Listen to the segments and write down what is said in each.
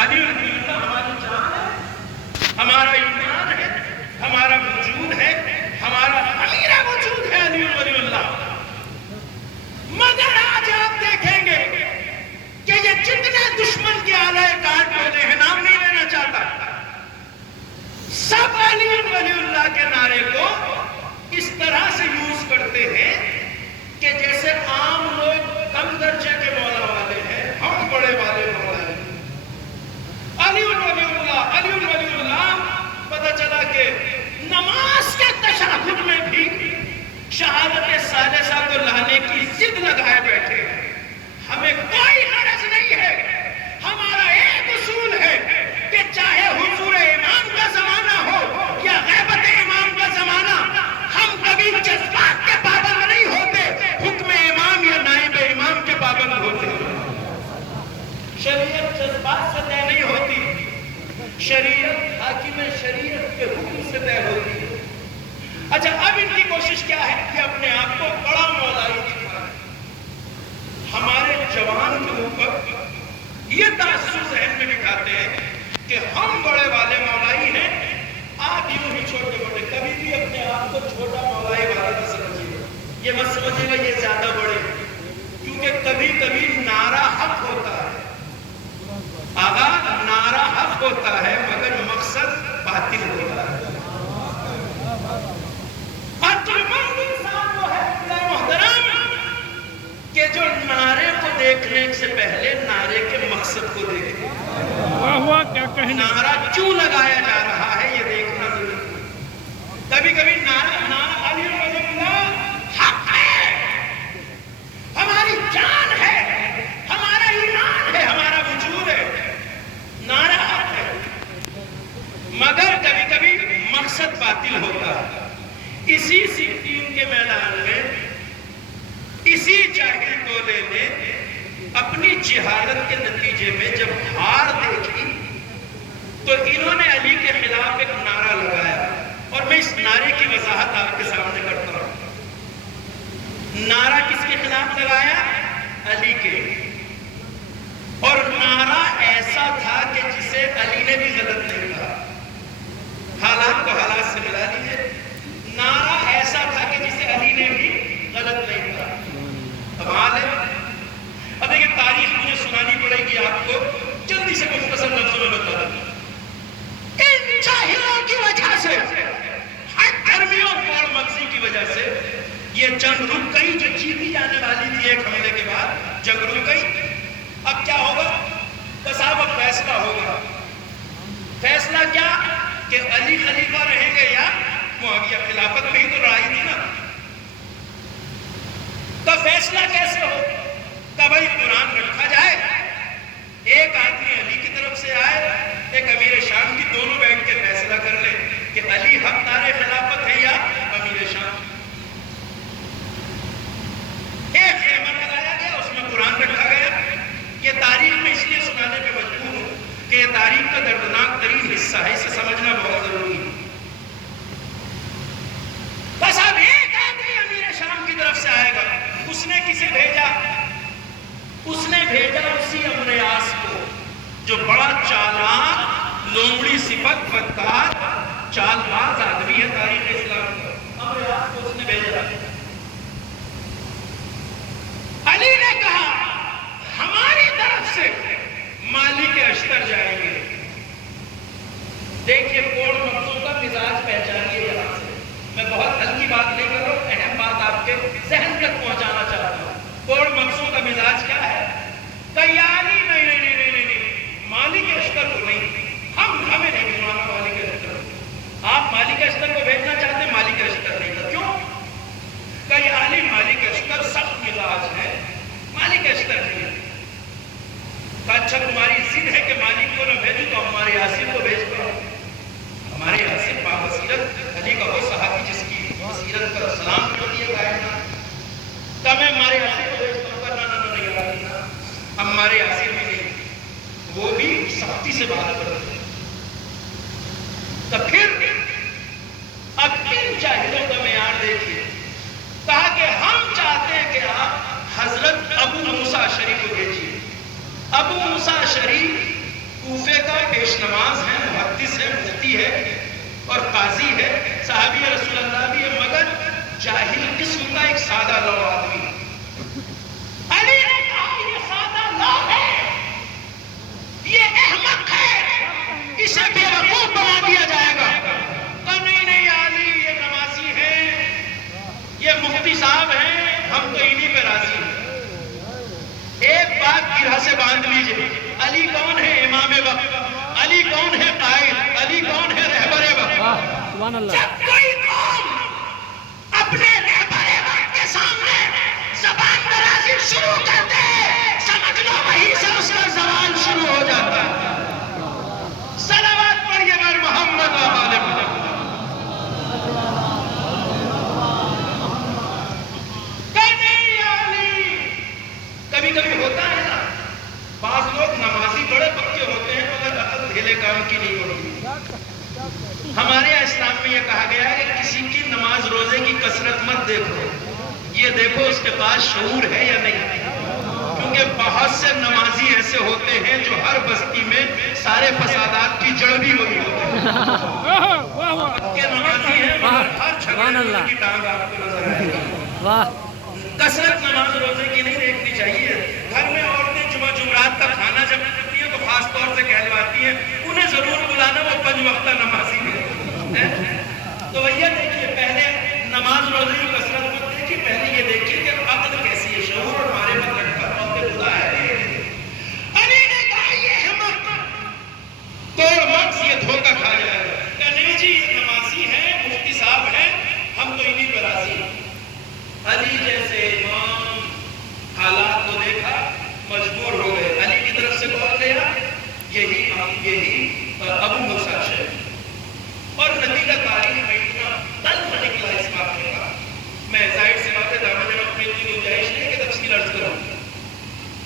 علی رضی اللہ ہماری جان ہے، ہمارا ایمان ہے، ہمارا وجود ہے، ہمارا امیر وجود ہے علی ولی اللہ۔ مگر آج آپ دیکھیں گے کہ یہ جتنے دشمن کے آلہ کار پہلے ہیں، نام نہیں لینا چاہتا، سب علی ولی اللہ کے نعرے کو اس طرح سے یوز کرتے ہیں کہ جیسے عام لوگ کم درجے کے مولا والے ہیں، ہم بڑے والے مولا ہیں۔ علی ولی اللہ، علی ولی اللہ، پتہ چلا کہ نماز کے تشہد میں بھی شہادت ثالثہ کو لانے کی ضد لگائے بیٹھے ہیں۔ ہمیں کوئی غرض نہیں ہے، ہمارا ایک اصول ہے کہ چاہے حضور امام کا زمانہ ہو یا غیبت امام کا زمانہ، ہم کبھی جذبات کے پابند نہیں ہوتے، حکم امام یا نائب امام کے پابند ہوتے ہیں۔ شریعت جذبات سے طے نہیں ہوتی، شریعت حاکم شریعت کے حکم سے طے ہوتی ہے۔ اچھا، اب ان کی کوشش کیا ہے کہ اپنے آپ کو بڑا مولائی دکھائیں۔ ہمارے جوان کے اوپر یہ تاثر ذہن میں بٹھاتے ہیں کہ ہم بڑے والے مولائی ہیں، آپ یوں ہی چھوٹے بڑے، کبھی بھی اپنے آپ کو چھوٹا مولائی والا نہ سمجھیے، یہ مت سمجھیے گا یہ زیادہ بڑے، کیونکہ کبھی کبھی نعرہ حق ہوتا ہے، آغا نعرہ حق ہوتا ہے مگر مقصد باطل ہوتا ہے۔ عقلمند انسان وہ ہے محترم کہ جو نعرے کو دیکھنے سے پہلے نعرے کے مقصد کو دیکھے۔ کیا کہنا، نعرہ کیوں لگایا جا رہا ہے یہ دیکھنا ضروری ہے۔ کبھی کبھی نعرہ علی ولی اللہ حق ہے، ہماری جان ہے، ہمارا ایمان ہے، ہمارا وجود ہے، نعرہ حق ہے، مگر کبھی کبھی مقصد باطل ہوتا ہے۔ اسی سکین کے میدان میں اسی جاہل ٹولے نے اپنی جہالت کے نتیجے میں جب ہار دیکھی تو انہوں نے علی کے خلاف ایک نعرہ لگایا، اور میں اس نعرے کی وضاحت آپ کے سامنے کرتا ہوں۔ نعرہ کس کے خلاف لگایا؟ علی کے، اور نعرہ ایسا تھا کہ جسے علی نے بھی غلط نہیں کہا۔ حالات کو حالات سے ملا لیجیے، نعرہ ایسا تھا کہ جسے علی نے بھی غلط نہیں کہا۔ کمال ہے۔ اب دیکھیں، تاریخ مجھے سنانی پڑے گی آپ کو، جلدی سے مختصر لفظوں میں بتا دوں۔ ان جاہلوں کی وجہ سے، ہٹ دھرمی اور پوڑ مغزی کی وجہ سے یہ جنگ رک گئی جو جیتی جانے والی تھی ایک حملے کے بعد، جنگ رک گئی۔ اب کیا ہوگا؟ بس اب فیصلہ ہوگا۔ فیصلہ کیا کہ علی خلیفہ رہیں گے یا معاویہ؟ خلافت میں ہی تو لڑائی تھی نا، تو فیصلہ کیسے ہو؟ کہ بھائی قرآن رکھا جائے، ایک آدمی علی کی طرف سے آئے، ایک امیر شام کی، دونوں بیٹھ کے فیصلہ کر لیں کہ علی حقدار خلافت ہے یا امیر شام۔ ایک خیمہ لگایا گیا، اس میں قرآن رکھا گیا۔ یہ تاریخ میں اس لیے سنانے پہ مجبور ہوں کہ یہ تاریخ کا دردناک ترین حصہ ہے، اسے سمجھنا بہت ضروری ہے۔ بس اب ایک آدمی امیر شام کی طرف سے آئے گا، اس نے کسے بھیجا؟ اس نے بھیجا اسی امریاس کو، جو بڑا چالاک، لومڑی صفت، بدکار، چال باز آدمی ہے تاریخ اسلام کا۔ امریاس کو اس نے بھیجا۔ علی نے کہا ہماری طرف سے مالک اشتر جائیں گے۔ دیکھیے کوڑ مغزوں کا مزاج پہچانیے یہاں سے، میں بہت ہلکی بات نہیں کر رہا ہوں، اہم بات آپ کے ذہن تک پہنچانا چاہتا ہوں۔ کوڑ مغزوں کا مزاج کیا ہے؟ تیاری نہیں، مالک اشتر کو نہیں، ہمیں نہیں بھجوانا مالک اشتر کو۔ آپ مالک اشتر کو بھیجنا چاہتے ہیں، مالک اشتر نہیں تھا، کیوں؟ کئی عالم مالک اشتر سخت مزاج ہے، مالک اشتر نہیں ہے۔ اچھا تمہاری ضد ہے کہ مالک کو نہ بھیجو تو ہمارے عاصم کو بھیج دو۔ ہمارے عاصم بابصیرت علی کا وہ صحابی جس کی بصیرت پر سلام کر دیا کائنات، تب میں ہمارے عاصم کو بھیجتا ہوں، کرنا نہیں، ہمارے عاصم بھی نہیں، وہ بھی سختی سے بات کرتے ہیں۔ تو پھر اب ان جاہلوں کا معیار دیکھیے، کہا کہ ہم چاہتے ہیں کہ آپ حضرت ابو موسیٰ اشعری کو بھیجیے۔ ابو موسیٰ اشعری کوفے کا پیش نماز ہے، محدث ہے، مفتی ہے اور قاضی ہے، صحابی رسول اللہ بھی ہے، مگر جاہل قسم کا ایک سادہ لو آدمی۔ علی نے کہا یہ سادہ لو ہے، یہ احمق ہے، اسے بے وقوف بنا دیا جائے گا۔ تو نہیں علی یہ نمازی ہیں، یہ مفتی صاحب ہیں، ہم تو انہی پہ راضی ہیں۔ ایک بات گرہ سے باندھ لیجئے، علی کون ہے؟ امام وقت۔ علی کون ہے؟ قائد۔ علی کون ہے؟ رہبر وقت۔ سبحان اللہ۔ جب کوئی قوم اپنے رہبر وقت کے سامنے زبان درازی شروع کر دے، سمجھ لو وہیں سے اس کا زوال شروع ہو جاتا ہے۔ صلوات پڑھیے بر محمد و آل محمد۔ کبھی کبھی ہوتا ہے نا، بعض لوگ نمازی بڑے پکے ہوتے ہیں مگر عقل دھیلے کام کی نہیں ہوتی۔ ہمارے یہاں اسلام میں یہ کہا گیا ہے کہ کسی کی نماز روزے کی کثرت مت دیکھو، یہ دیکھو اس کے پاس شعور ہے یا نہیں، کیونکہ بہت سے نمازی ایسے ہوتے ہیں جو ہر بستی میں سارے فسادات کی جڑ بھی وہی ہوتے ہیں۔ پکے نمازی ہیں مگر ہر جھگڑے کی ٹانگ آپ کو نظر آئے گی۔ کثرت نماز روزے کی نہیں دیکھنی چاہیے۔ گھر میں عورتیں جمعرات کا کھانا جب کرتی ہیں تو خاص طور سے کہلواتی ہیں انہیں ضرور بلانا، وہ 5 وقتہ نمازی ہیں۔ تو بھیا دیکھیے، پہلے نماز روزے کی کثرت مت دیکھیے، پہلے یہ دیکھیے کہ عقل کیسی ہے، شعور ہمارے مطلب کا وقت خدا ہے۔ علی نے کہا یہ ہمت توڑ مت، یہ دھوکہ کھا جائے گا۔ کہ نہیں جی یہ نمازی ہیں، مفتی صاحب ہیں، ہم تو انہی پر راضی ہیں۔ علی جیسے امام حالات کو دیکھا، مجبور ہو گئے۔ علی کی طرف سے کون گیا؟ یہی ابو موسیٰ شیخ۔ اور نتیجہ تاریخ میں اتنا تلخ نکلا اس واقعے کا، میں ظاہر سی بات ہے دامن جب اپنی اتنی گنجائش نہیں کہ تفصیل عرض کروں۔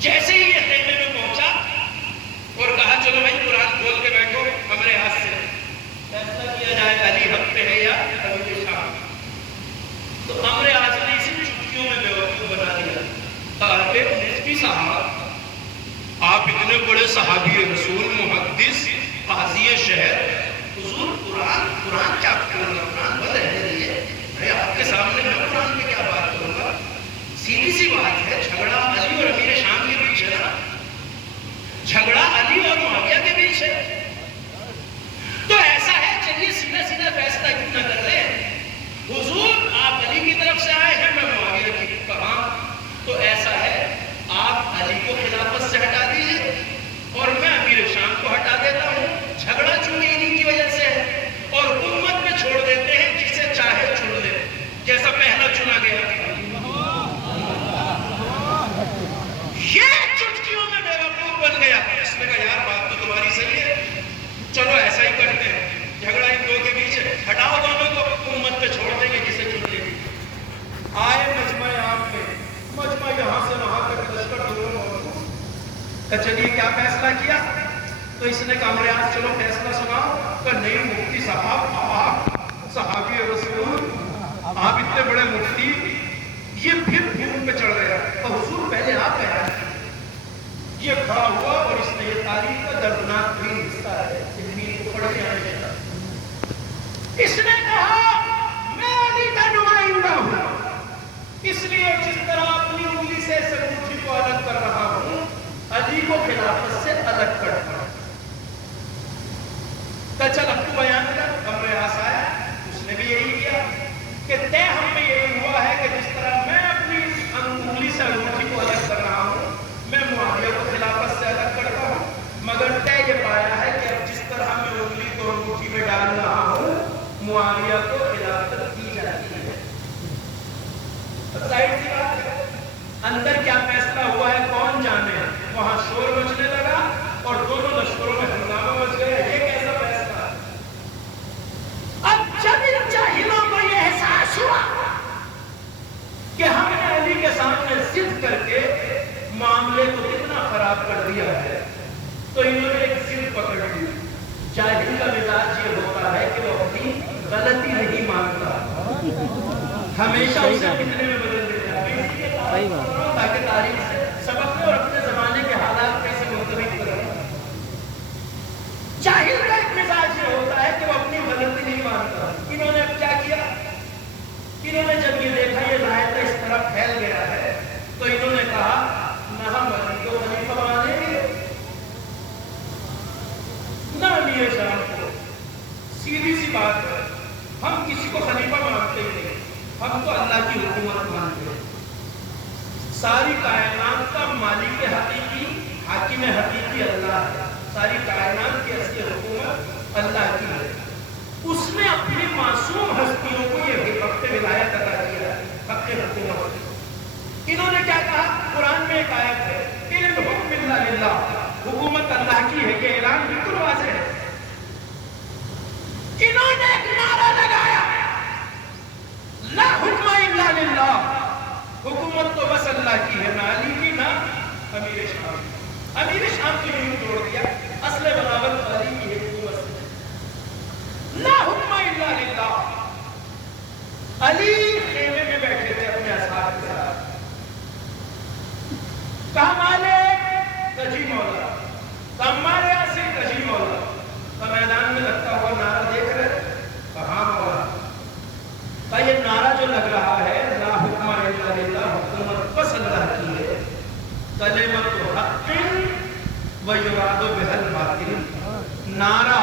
جیسے ہی یہ خیمے میں پہنچا اور کہا چلو بھائی قرآن کھول کے بیٹھو، ہمارے ہاتھ سے فیصلہ کیا جائے علی حق پہ ہے یا ابو شام۔ تو امر اعظم نے اسی چٹکیوں میں بے وقوف بنا دیا۔ ایک نسبی صاحب، آپ اتنے بڑے صحابی رسول، محدث، قاضی شہر، حضور قرآن کیا کروں گا؟ قرآن بند ہے، آپ کے سامنے میں قرآن میں کیا بات کروں گا؟ سیدھی سی بات ہے، جھگڑا علی اور امیر شام کے بیچ ہے نا، جھگڑا علی اور معاویہ کے بیچ ہے۔ تو ایسا ہے، چلیے سیدھا سیدھا فیصلہ کیوں نہ کر لیں؟ حضور آپ علی کی طرف سے آئے ہیں، میں معاویہ کی کہاں؟ تو ایسا ہے، آپ علی کو خلافت سے ہٹا دیجیے اور میں امیر شام کو ہٹا دیتا ہوں۔ جھگڑا چونکہ انہی کی وجہ سے ہے، اور امت میں چھوڑ دیتے ہیں جسے چاہے چن لے، جیسا پہلا چنا گیا۔ یہ چٹکیوں میں بے وقوف بن گیا۔ اس نے کہا یار بات تو تمہاری صحیح ہے، چلو ایسا ہی کرتے ہیں، جھگڑا ان دو کے بیچ ہے، ہٹاؤ دونوں کو، امت پہ چھوڑ دیں گے جسے چن لیں گے۔ آئے مجمع آپ میں، مجمع یہاں سے وہاں تک لشکر دونوں کہ چلیے کیا فیصلہ کیا؟ تو اس نے کہا امر اعظم چلو فیصلہ سناؤ۔ کہ نہیں مفتی صاحب، آپ صحابی رسول، آپ اتنے بڑے مفتی، یہ پھر ان پہ چڑھ گیا۔ تو حضور پہلے آپ کہا، یہ کھڑا ہوا اور اس نے یہ تاریخ کا دردناک بھی حصہ ہے، پڑھ کے آنے لگا۔ اس نے کہا میں علی کا نمائندہ ہوں، اس لیے جس طرح اپنی انگلی سے اس انگوٹھی کو الگ کر رہا ہوں، علی کو خلافت سے الگ کرتا ہوں۔ کہ چل اب تو بیان کر۔ امر اعظم آیا، اس نے بھی یہی کیا کہ طے ہم میں یہی ہوا ہے کہ جس طرح میں اپنی انگلی سے انگوٹھی کو الگ کر رہا ہوں، میں معاویہ کو خلافت سے الگ کرتا ہوں، مگر طے یہ پایا ہے کہ اب جس طرح میں انگلی کو انگوٹھی میں ڈال رہا ہوں، معاویہ کو خلافت دی جاتی ہے۔ ظاہر سی بات ہے، اندر کیا فیصلہ ہوا ہے کون جانے؟ وہاں شور مچنے لگا اور دونوں لشکروں میں ہنگامہ مچ گیا۔ یہ کیسا فیصلہ؟ اب جب ان جاہلوں کو یہ احساس ہوا کہ ہم نے علی کے سامنے ضد کر کے معاملے کو کتنا خراب کر دیا ہے، تو انہوں نے ایک ضد پکڑ لی۔ جاہل کا مزاج یہ ہوتا ہے کہ وہ اپنی غلطی نہیں مانتا، ہمیشہ اسے کتنے میں بدل دیتا ہے، تاکہ تاریخ سے سبق لے اور اپنے زمانے کے حالات کیسے منتبک کریں۔ اصلی اللہ ہے، ساری کائنات کی اصلی حکومت اللہ کی ہے۔ اس نے اپنی معصوم ہستیوں کو یہ وقت ولایت عطا کیا ہے، وقت حکومت۔ انہوں نے کیا کہا؟ قرآن میں ایک آیت ہے، ان الحکم الا للہ، حکومت اللہ کی ہے، یہ اعلان بالکل واضح ہے۔ انہوں نے ایک نعرہ لگایا، لا حکم الا للہ، حکومت تو بس اللہ کی ہے، نہ علی کی نہ امیر شام کی۔ امیر شام تو یوں توڑ دیا، اصل بغاوت علی کی حکومت سے۔ لا حکم الا للہ، علی خیمے میں بیٹھے تھے اپنے اصحاب کے ساتھ، کہا مالک کجی مولا، کہا سے کجی مولا، کہا میدان میں لگتا ہوا نعرہ دیکھ رہے، کہا مولا، کہا یہ نعرہ جو لگ رہا ہے لا حکم الا للہ، حکومت بس اللہ کی ہے، کلمۃ حق و یراد بہا الباطل، نعرہ